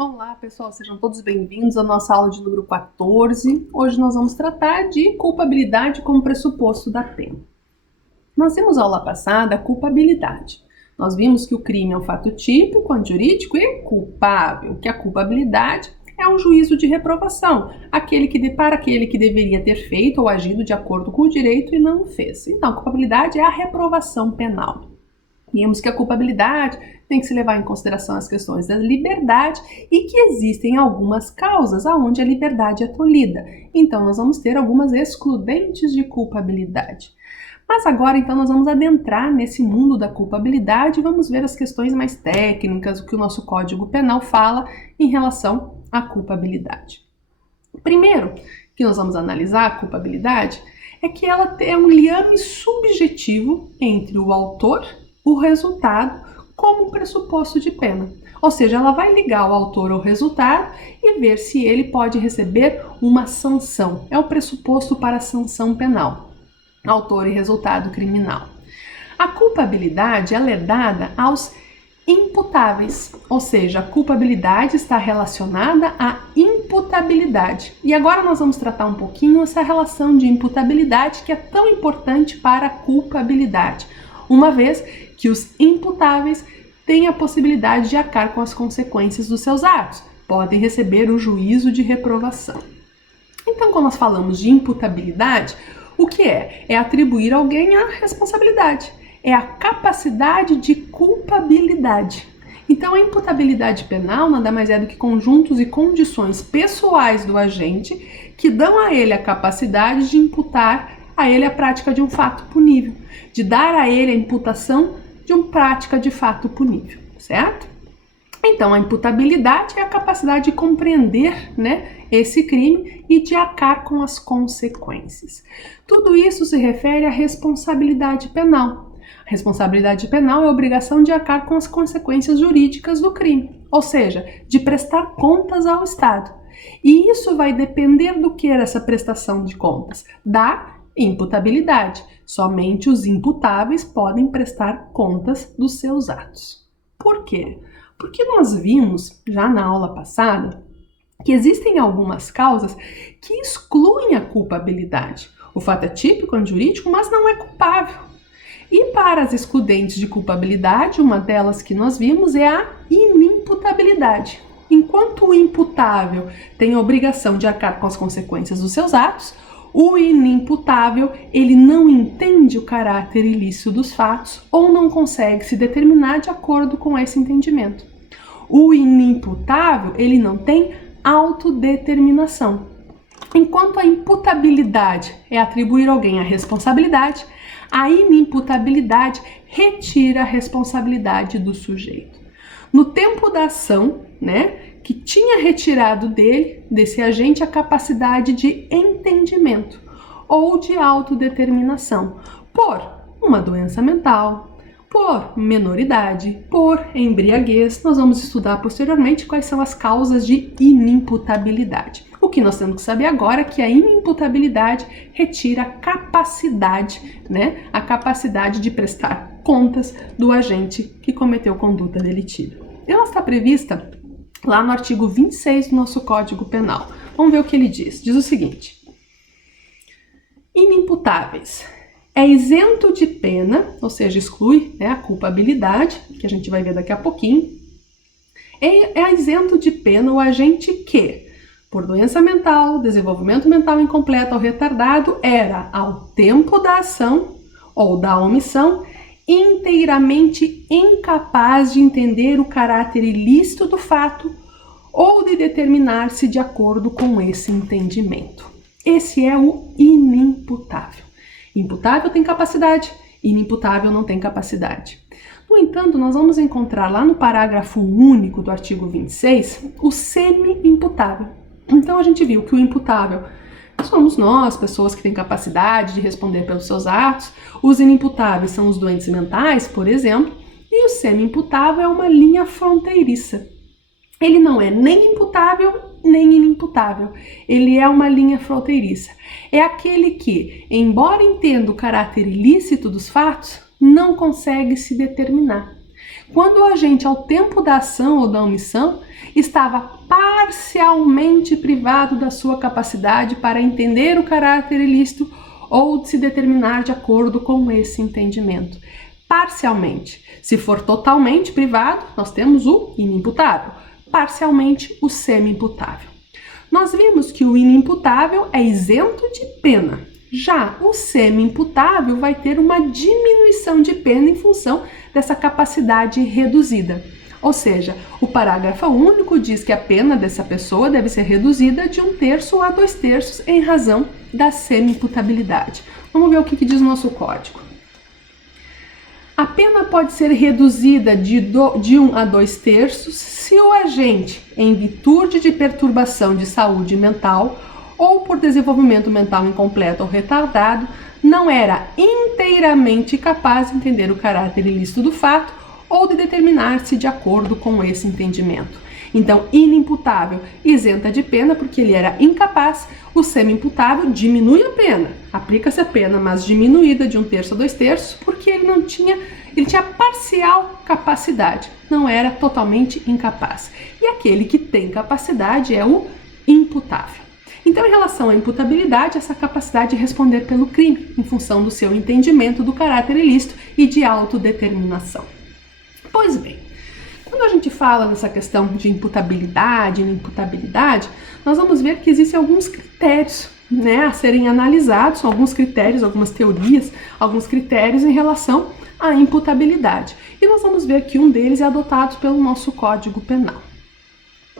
Olá pessoal, sejam todos bem-vindos à nossa aula de número 14. Hoje nós vamos tratar de culpabilidade como pressuposto da pena. Nós vimos a aula passada a culpabilidade. Nós vimos que o crime é um fato típico, antijurídico e culpável, que a culpabilidade é um juízo de reprovação, para aquele que deveria ter feito ou agido de acordo com o direito e não o fez. Então, a culpabilidade é a reprovação penal. Vimos que a culpabilidade tem que se levar em consideração as questões da liberdade e que existem algumas causas onde a liberdade é tolhida. Então, nós vamos ter algumas excludentes de culpabilidade. Mas agora, então, nós vamos adentrar nesse mundo da culpabilidade e vamos ver as questões mais técnicas, o que o nosso Código Penal fala em relação à culpabilidade. Primeiro que nós vamos analisar a culpabilidade é que ela é um liame subjetivo entre o autor, o resultado, como pressuposto de pena. Ou seja, ela vai ligar o autor ao resultado e ver se ele pode receber uma sanção. É o pressuposto para a sanção penal. Autor e resultado criminal. A culpabilidade ela é dada aos imputáveis, ou seja, a culpabilidade está relacionada à imputabilidade. E agora nós vamos tratar um pouquinho essa relação de imputabilidade que é tão importante para a culpabilidade, uma vez que os imputáveis têm a possibilidade de arcar com as consequências dos seus atos, podem receber o juízo de reprovação. Então, quando nós falamos de imputabilidade, o que é? É atribuir a alguém a responsabilidade, é a capacidade de culpabilidade. Então, a imputabilidade penal nada mais é do que conjuntos e condições pessoais do agente que dão a ele a capacidade de imputar a ele a prática de um fato punível, de dar a ele a imputação de uma prática de fato punível, certo? Então, a imputabilidade é a capacidade de compreender, esse crime e de arcar com as consequências. Tudo isso se refere à responsabilidade penal. A responsabilidade penal é a obrigação de arcar com as consequências jurídicas do crime, ou seja, de prestar contas ao Estado. E isso vai depender do que era essa prestação de contas? Da imputabilidade. Somente os imputáveis podem prestar contas dos seus atos. Por quê? Porque nós vimos, já na aula passada, que existem algumas causas que excluem a culpabilidade. O fato é típico, antijurídico, mas não é culpável. E para as excludentes de culpabilidade, uma delas que nós vimos é a inimputabilidade. Enquanto o imputável tem a obrigação de arcar com as consequências dos seus atos, o inimputável, ele não entende o caráter ilícito dos fatos ou não consegue se determinar de acordo com esse entendimento. O inimputável, ele não tem autodeterminação. Enquanto a imputabilidade é atribuir a alguém a responsabilidade, a inimputabilidade retira a responsabilidade do sujeito. No tempo da ação, que tinha retirado desse agente, a capacidade de entendimento ou de autodeterminação por uma doença mental, por menoridade, por embriaguez. Nós vamos estudar posteriormente quais são as causas de inimputabilidade. O que nós temos que saber agora é que a inimputabilidade retira a capacidade, a capacidade de prestar contas do agente que cometeu conduta delitiva. Ela está prevista lá no artigo 26 do nosso Código Penal. Vamos ver o que ele diz. Diz o seguinte: inimputáveis. É isento de pena, ou seja, exclui a culpabilidade, que a gente vai ver daqui a pouquinho. É isento de pena o agente que, por doença mental, desenvolvimento mental incompleto ou retardado, era, ao tempo da ação ou da omissão, inteiramente incapaz de entender o caráter ilícito do fato ou de determinar-se de acordo com esse entendimento. Esse é o inimputável. Imputável tem capacidade, inimputável não tem capacidade. No entanto, nós vamos encontrar lá no parágrafo único do artigo 26 o semi-imputável. Então a gente viu que o imputável somos nós, pessoas que têm capacidade de responder pelos seus atos. Os inimputáveis são os doentes mentais, por exemplo, e o semi-imputável é uma linha fronteiriça. Ele não é nem imputável nem inimputável. Ele é uma linha fronteiriça. É aquele que, embora entenda o caráter ilícito dos fatos, não consegue se determinar. quando o agente, ao tempo da ação ou da omissão, estava parcialmente privado da sua capacidade para entender o caráter ilícito ou de se determinar de acordo com esse entendimento. Parcialmente. Se for totalmente privado, nós temos o inimputável. Parcialmente, o semi-imputável. Nós vimos que o inimputável é isento de pena. Já o semi-imputável vai ter uma diminuição de pena em função dessa capacidade reduzida. Ou seja, o parágrafo único diz que a pena dessa pessoa deve ser reduzida de 1/3 a 2/3 em razão da semi-imputabilidade. Vamos ver o que diz o nosso código. A pena pode ser reduzida de 1 a 2/3 se o agente, em virtude de perturbação de saúde mental ou por desenvolvimento mental incompleto ou retardado, não era inteiramente capaz de entender o caráter ilícito do fato ou de determinar-se de acordo com esse entendimento. Então, inimputável isenta de pena porque ele era incapaz, o semi-imputável diminui a pena, aplica-se a pena, mas diminuída de 1/3 a 2/3 porque ele tinha parcial capacidade, não era totalmente incapaz. E aquele que tem capacidade é o imputável. Então, em relação à imputabilidade, essa capacidade de responder pelo crime, em função do seu entendimento do caráter ilícito e de autodeterminação. Pois bem, quando a gente fala nessa questão de imputabilidade e inimputabilidade, nós vamos ver que existem alguns critérios, a serem analisados, alguns critérios, algumas teorias, alguns critérios em relação à imputabilidade. E nós vamos ver que um deles é adotado pelo nosso Código Penal.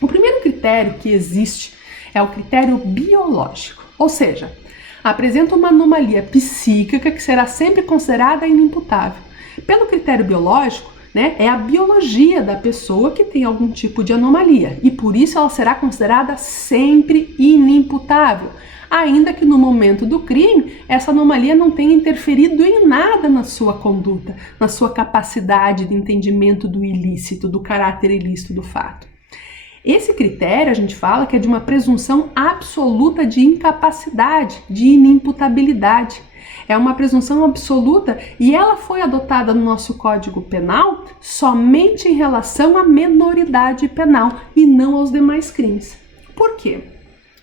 O primeiro critério que existe é o critério biológico, ou seja, apresenta uma anomalia psíquica que será sempre considerada inimputável. Pelo critério biológico, é a biologia da pessoa que tem algum tipo de anomalia e por isso ela será considerada sempre inimputável, ainda que no momento do crime essa anomalia não tenha interferido em nada na sua conduta, na sua capacidade de entendimento do ilícito, do caráter ilícito do fato. Esse critério a gente fala que é de uma presunção absoluta de incapacidade, de inimputabilidade. É uma presunção absoluta e ela foi adotada no nosso Código Penal somente em relação à menoridade penal e não aos demais crimes. Por quê?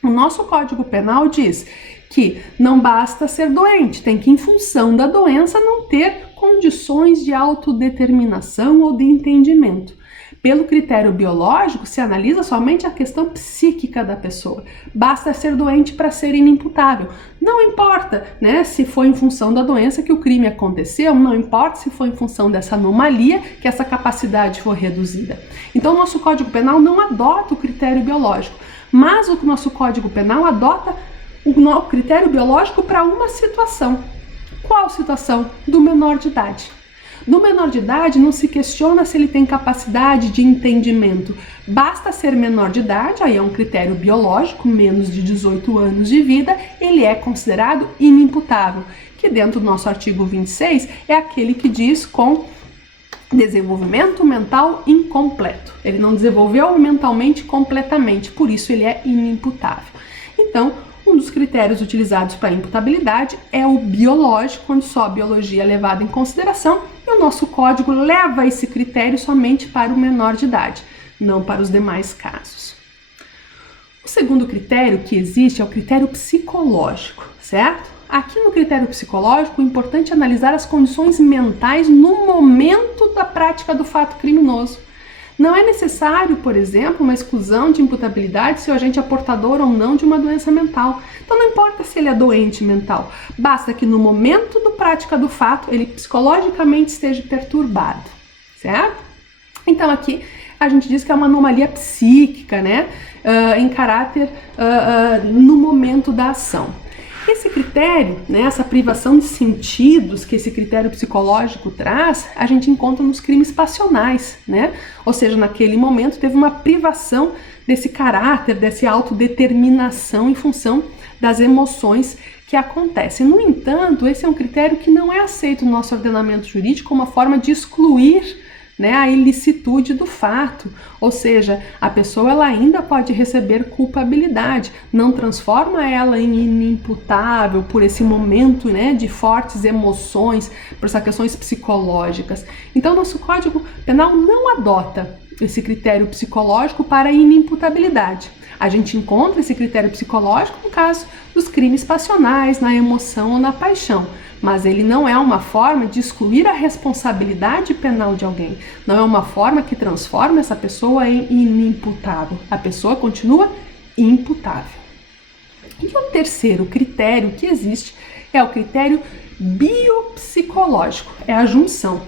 O nosso Código Penal diz que não basta ser doente, tem que, em função da doença, não ter condições de autodeterminação ou de entendimento. Pelo critério biológico, se analisa somente a questão psíquica da pessoa. Basta ser doente para ser inimputável. Não importa, se foi em função da doença que o crime aconteceu, não importa se foi em função dessa anomalia que essa capacidade foi reduzida. Então, o nosso Código Penal não adota o critério biológico, mas o nosso Código Penal adota o critério biológico para uma situação. Qual situação? Do menor de idade. No menor de idade, não se questiona se ele tem capacidade de entendimento. Basta ser menor de idade, aí é um critério biológico, menos de 18 anos de vida, ele é considerado inimputável, que dentro do nosso artigo 26 é aquele que diz com desenvolvimento mental incompleto. Ele não desenvolveu mentalmente completamente, por isso ele é inimputável. Então, um dos critérios utilizados para a imputabilidade é o biológico, onde só a biologia é levada em consideração, e o nosso código leva esse critério somente para o menor de idade, não para os demais casos. O segundo critério que existe é o critério psicológico, certo? Aqui no critério psicológico, o importante é analisar as condições mentais no momento da prática do fato criminoso. Não é necessário, por exemplo, uma exclusão de imputabilidade se o agente é portador ou não de uma doença mental. Então não importa se ele é doente mental, basta que no momento da prática do fato ele psicologicamente esteja perturbado, certo? Então aqui a gente diz que é uma anomalia psíquica, em caráter no momento da ação. Esse critério, essa privação de sentidos que esse critério psicológico traz, a gente encontra nos crimes passionais, Ou seja, naquele momento teve uma privação desse caráter, dessa autodeterminação em função das emoções que acontecem. No entanto, esse é um critério que não é aceito no nosso ordenamento jurídico como uma forma de excluir né, a ilicitude do fato, ou seja, a pessoa ela ainda pode receber culpabilidade, não transforma ela em inimputável por esse momento, né, de fortes emoções, por essas questões psicológicas. Então, nosso Código Penal não adota esse critério psicológico para a inimputabilidade. A gente encontra esse critério psicológico no caso dos crimes passionais, na emoção ou na paixão, mas ele não é uma forma de excluir a responsabilidade penal de alguém, não é uma forma que transforma essa pessoa em inimputável. A pessoa continua imputável. E o terceiro critério que existe é o critério biopsicológico, é a junção.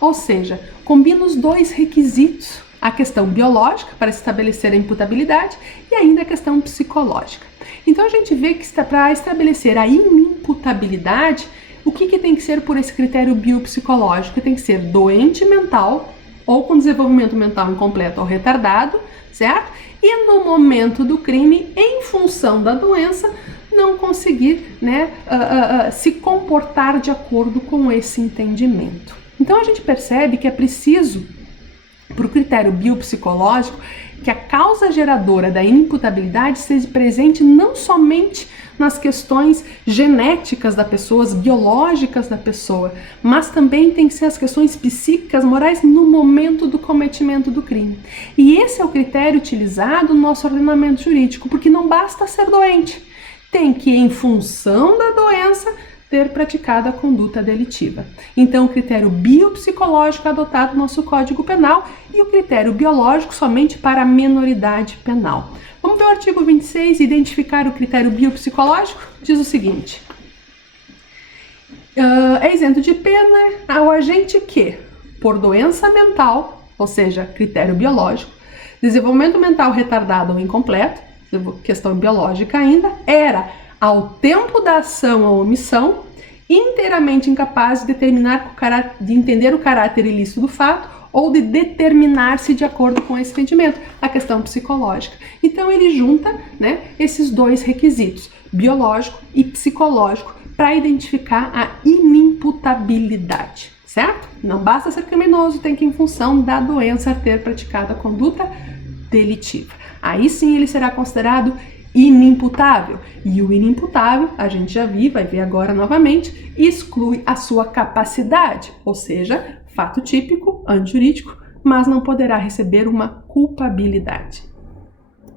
Ou seja, combina os dois requisitos, a questão biológica para estabelecer a imputabilidade e ainda a questão psicológica. Então a gente vê que para estabelecer a inimputabilidade, o que tem que ser por esse critério biopsicológico? Tem que ser doente mental ou com desenvolvimento mental incompleto ou retardado, certo? E no momento do crime, em função da doença, não conseguir, né, se comportar de acordo com esse entendimento. Então a gente percebe que é preciso, para o critério biopsicológico, que a causa geradora da inimputabilidade esteja presente não somente nas questões genéticas da pessoa, as biológicas da pessoa, mas também tem que ser as questões psíquicas, morais no momento do cometimento do crime. E esse é o critério utilizado no nosso ordenamento jurídico, porque não basta ser doente, tem que, em função da doença, ter praticado a conduta delitiva. Então, o critério biopsicológico é adotado no nosso Código Penal e o critério biológico somente para a menoridade penal. Vamos ver o artigo 26 e identificar o critério biopsicológico? Diz o seguinte: é isento de pena ao agente que, por doença mental, ou seja, critério biológico, desenvolvimento mental retardado ou incompleto, questão biológica ainda, era ao tempo da ação ou omissão, inteiramente incapaz de entender o caráter ilícito do fato ou de determinar-se de acordo com esse entendimento, a questão psicológica. Então ele junta, né, esses dois requisitos, biológico e psicológico, para identificar a inimputabilidade, certo? Não basta ser criminoso, tem que, em função da doença, ter praticado a conduta delitiva. Aí sim ele será considerado inimputável. E o inimputável, a gente já viu, vai ver agora novamente, exclui a sua capacidade, ou seja, fato típico, antijurídico, mas não poderá receber uma culpabilidade.